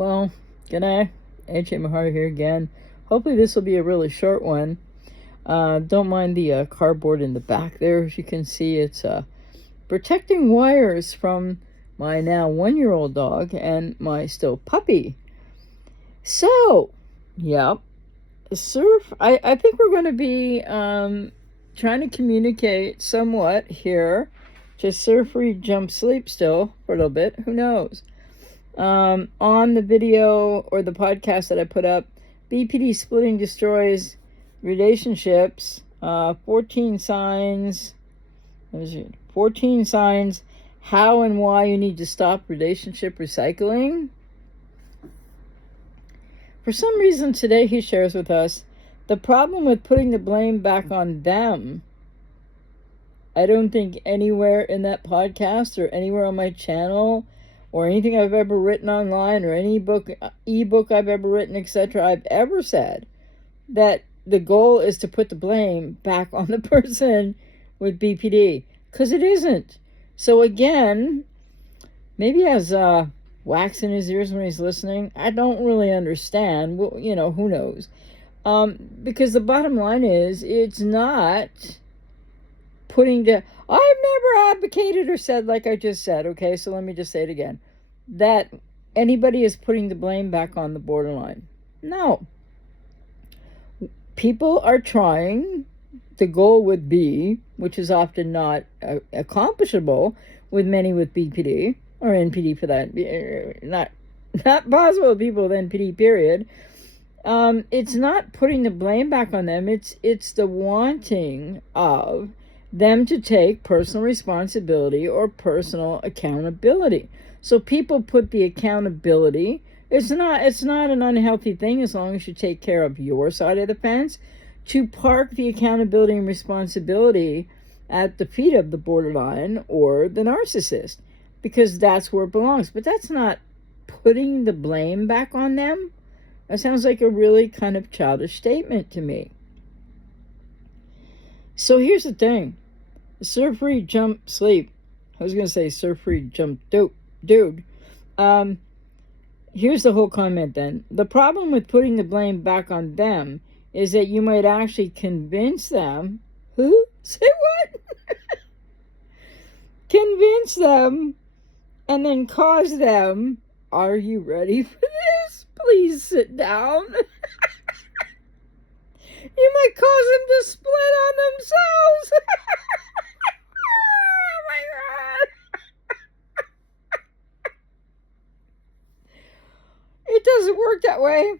Well, g'day. AJ Mahar here again. Hopefully this will be a really short one. Don't mind the cardboard in the back there. As you can see, it's protecting wires from my now 1-year-old dog and my still puppy. So, yep. I think we're going to be trying to communicate somewhat here. Just surf, read, jump, sleep still for a little bit. Who knows? On the video or the podcast that I put up, BPD splitting destroys relationships. 14 signs. 14 signs how and why you need to stop relationship recycling. For some reason today he shares with us the problem with putting the blame back on them. I don't think anywhere in that podcast or anywhere on my channel or anything I've ever written online or any ebook I've ever written, etc., I've ever said that the goal is to put the blame back on the person with BPD, because it isn't. So again, maybe he has wax in his ears when he's listening. I don't really understand. Well, who knows? Because the bottom line is, it's not putting the... I've never advocated or said, like I just said, okay, so let me just say it again, that anybody is putting the blame back on the borderline. No. People are trying. The goal would be, which is often not accomplishable with many with BPD, or NPD for that, not possible with people with NPD, period. It's not putting the blame back on them. It's the wanting of them to take personal responsibility or personal accountability. So people put the accountability. It's not an unhealthy thing as long as you take care of your side of the fence, to park the accountability and responsibility at the feet of the borderline or the narcissist, because that's where it belongs. But that's not putting the blame back on them. That sounds like a really kind of childish statement to me. So here's the thing. Surf, free, jump, sleep. I was going to say surf, free, jump, dude. Here's the whole comment then. The problem with putting the blame back on them is that you might actually convince them. Who? Say what? Convince them and then cause them. Are you ready for this? Please sit down. You might cause them to split on themselves. Oh my God. It doesn't work that way.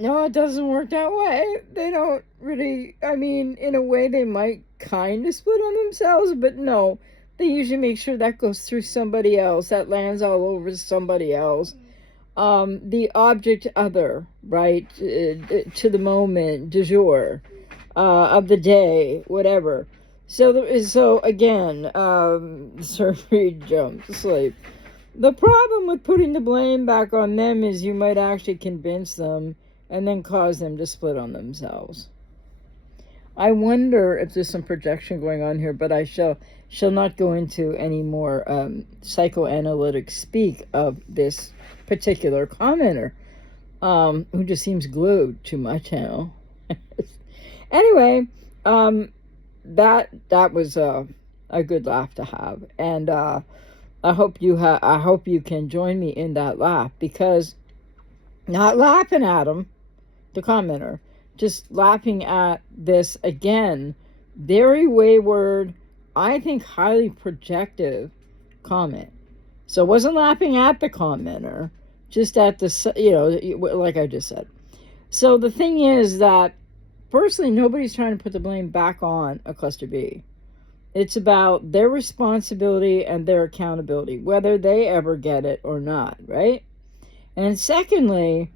No, it doesn't work that way. They don't really, in a way they might kind of split on themselves, but no. They usually make sure that goes through somebody else, that lands all over somebody else. The object other, right, to the moment, du jour, of the day, whatever. So again, surf, read, jump, sleep. The problem with putting the blame back on them is you might actually convince them and then cause them to split on themselves. I wonder if there's some projection going on here, but I shall not go into any more psychoanalytic speak of this particular commenter, who just seems glued to my channel. Anyway, that was a good laugh to have, and I hope you can join me in that laugh, because not laughing at him, the commenter, just laughing at this again, very wayward, I think highly projective comment. So I wasn't laughing at the commenter, just at the, like I just said. So the thing is that, firstly, nobody's trying to put the blame back on a cluster B. It's about their responsibility and their accountability, whether they ever get it or not, right? And secondly,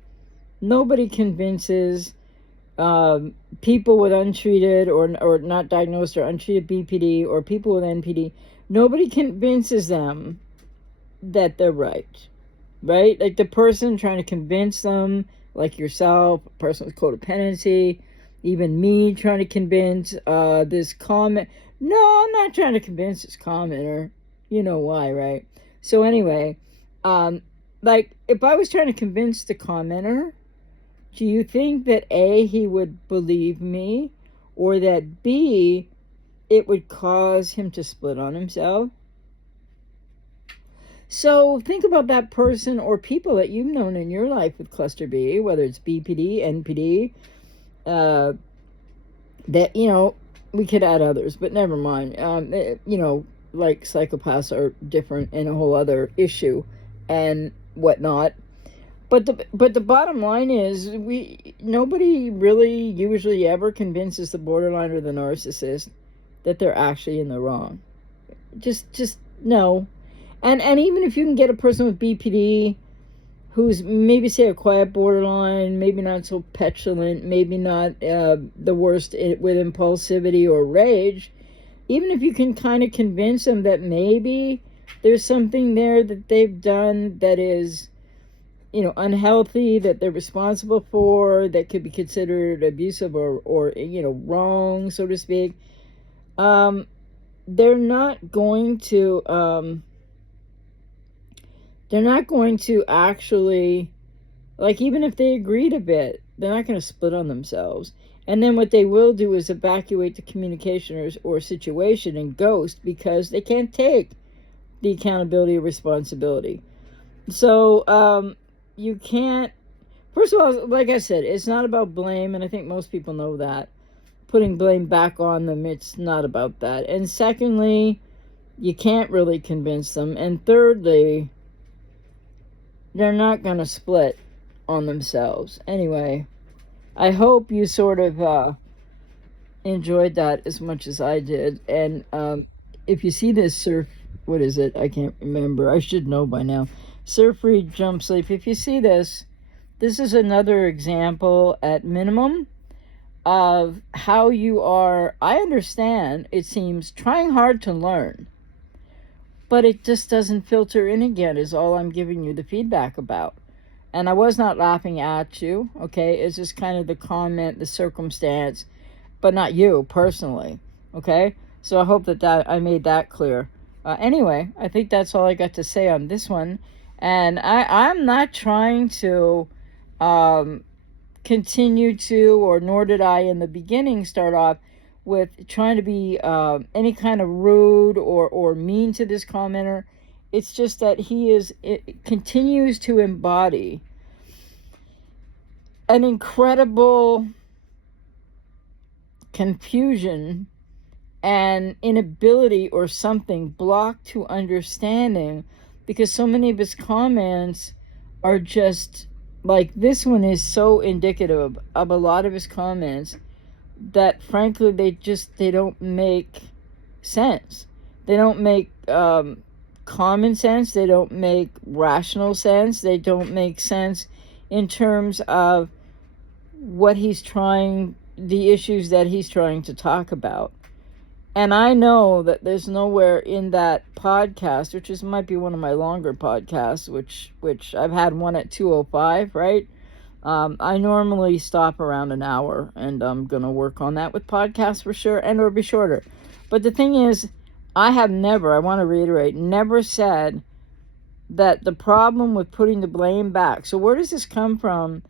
nobody convinces people with untreated or not diagnosed or untreated BPD, or people with NPD, nobody convinces them that they're right? Like the person trying to convince them, like yourself, a person with codependency, even me trying to convince this comment. No, I'm not trying to convince this commenter. You know why, right? So anyway, like, if I was trying to convince the commenter, do you think that A, he would believe me, or that B, it would cause him to split on himself? So think about that person or people that you've known in your life with cluster B, whether it's BPD, NPD, that, we could add others, but never mind. Like psychopaths are different in a whole other issue and whatnot. But the bottom line is, nobody really usually ever convinces the borderline or the narcissist that they're actually in the wrong. Just no. And even if you can get a person with BPD who's maybe, say, a quiet borderline, maybe not so petulant, maybe not the worst with impulsivity or rage, even if you can kind of convince them that maybe there's something there that they've done that is, unhealthy, that they're responsible for, that could be considered abusive or wrong, so to speak, they're not going to actually, like, even if they agreed a bit, they're not going to split on themselves. And then what they will do is evacuate the communication or situation and ghost, because they can't take the accountability or responsibility. So you can't, first of all, like I said, it's not about blame, and I think most people know that. Putting blame back on them, it's not about that. And secondly, you can't really convince them. And thirdly, they're not going to split on themselves. Anyway, I hope you sort of enjoyed that as much as I did. And if you see this what is it? I can't remember. I should know by now. Surf, Read, Jump, Sleep. If you see this is another example at minimum of how you are, I understand, it seems, trying hard to learn. But it just doesn't filter in again, is all I'm giving you the feedback about. And I was not laughing at you, okay? It's just kind of the comment, the circumstance, but not you personally, okay? So I hope that I made that clear. Anyway, I think that's all I got to say on this one. And I'm not trying to continue to, or nor did I in the beginning start off with trying to be any kind of rude or mean to this commenter. It's just that it continues to embody an incredible confusion and inability or something, blocked to understanding, because so many of his comments are just, like, this one is so indicative of a lot of his comments that frankly they don't make sense. They don't make common sense. They don't make rational sense. They don't make sense in terms of what the issues that he's trying to talk about. And I know that there's nowhere in that podcast, which might be one of my longer podcasts, which I've had one at 2:05, right? I normally stop around an hour, and I'm going to work on that with podcasts for sure, and it'll be shorter. But the thing is, I have never, I want to reiterate, never said that the problem with putting the blame back. So where does this come from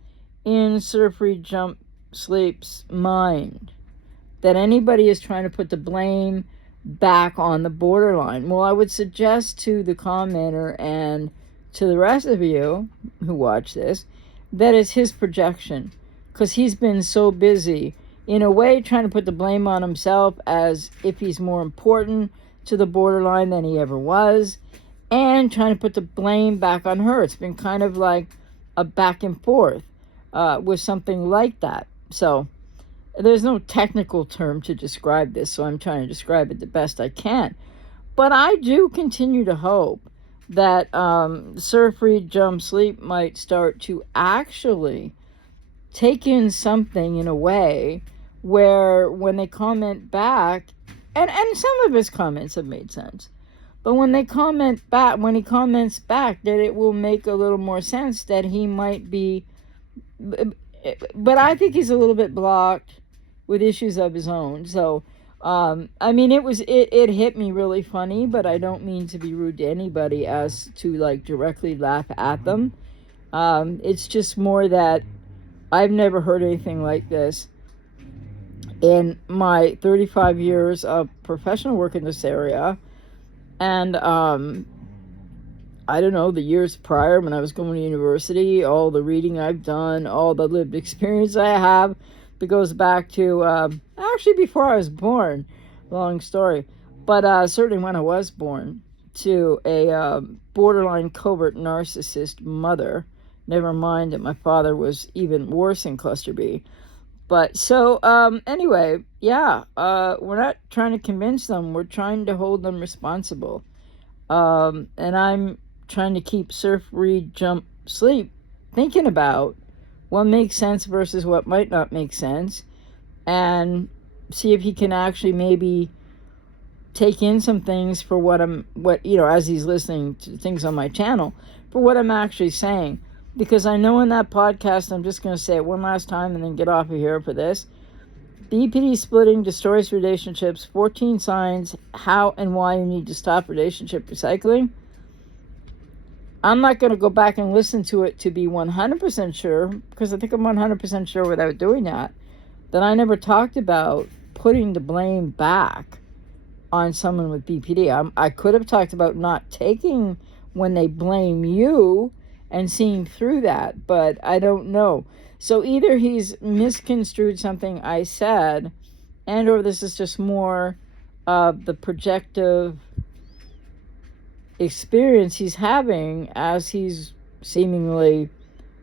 in Surf, Read, Jump, Sleep's mind? That anybody is trying to put the blame back on the borderline. Well, I would suggest to the commenter and to the rest of you who watch this, that it's his projection, because he's been so busy, in a way, trying to put the blame on himself as if he's more important to the borderline than he ever was, and trying to put the blame back on her. It's been kind of like a back and forth with something like that. So there's no technical term to describe this, so I'm trying to describe it the best I can. But I do continue to hope that Surf, Read, Jump, Sleep might start to actually take in something in a way where when they comment back, and some of his comments have made sense, but when he comments back, that it will make a little more sense, that he might be, but I think he's a little bit blocked with issues of his own. So I mean, it hit me really funny, but I don't mean to be rude to anybody as to like directly laugh at them. It's just more that I've never heard anything like this in my 35 years of professional work in this area. And I don't know, the years prior when I was going to university, all the reading I've done, all the lived experience I have, that goes back to actually before I was born. Long story. But certainly when I was born, to a borderline covert narcissist mother. Never mind that my father was even worse in cluster B. But so, anyway, yeah, we're not trying to convince them. We're trying to hold them responsible. And I'm trying to keep surf, read, jump, sleep, thinking about what makes sense versus what might not make sense, and see if he can actually maybe take in some things for what as he's listening to things on my channel, for what I'm actually saying. Because I know in that podcast, I'm just going to say it one last time and then get off of here for this. BPD splitting destroys relationships. 14 signs how and why you need to stop relationship recycling. I'm not going to go back and listen to it to be 100% sure, because I think I'm 100% sure without doing that I never talked about putting the blame back on someone with BPD. I could have talked about not taking when they blame you and seeing through that, but I don't know. So either he's misconstrued something I said, and or this is just more of the projective experience he's having, as he's seemingly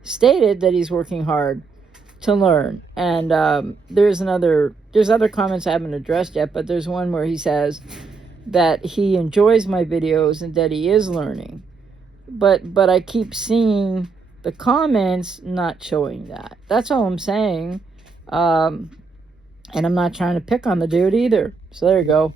stated that he's working hard to learn. And there's other comments I haven't addressed yet, but there's one where he says that he enjoys my videos and that he is learning. But I keep seeing the comments not showing that. That's all I'm saying. And I'm not trying to pick on the dude either. So there you go.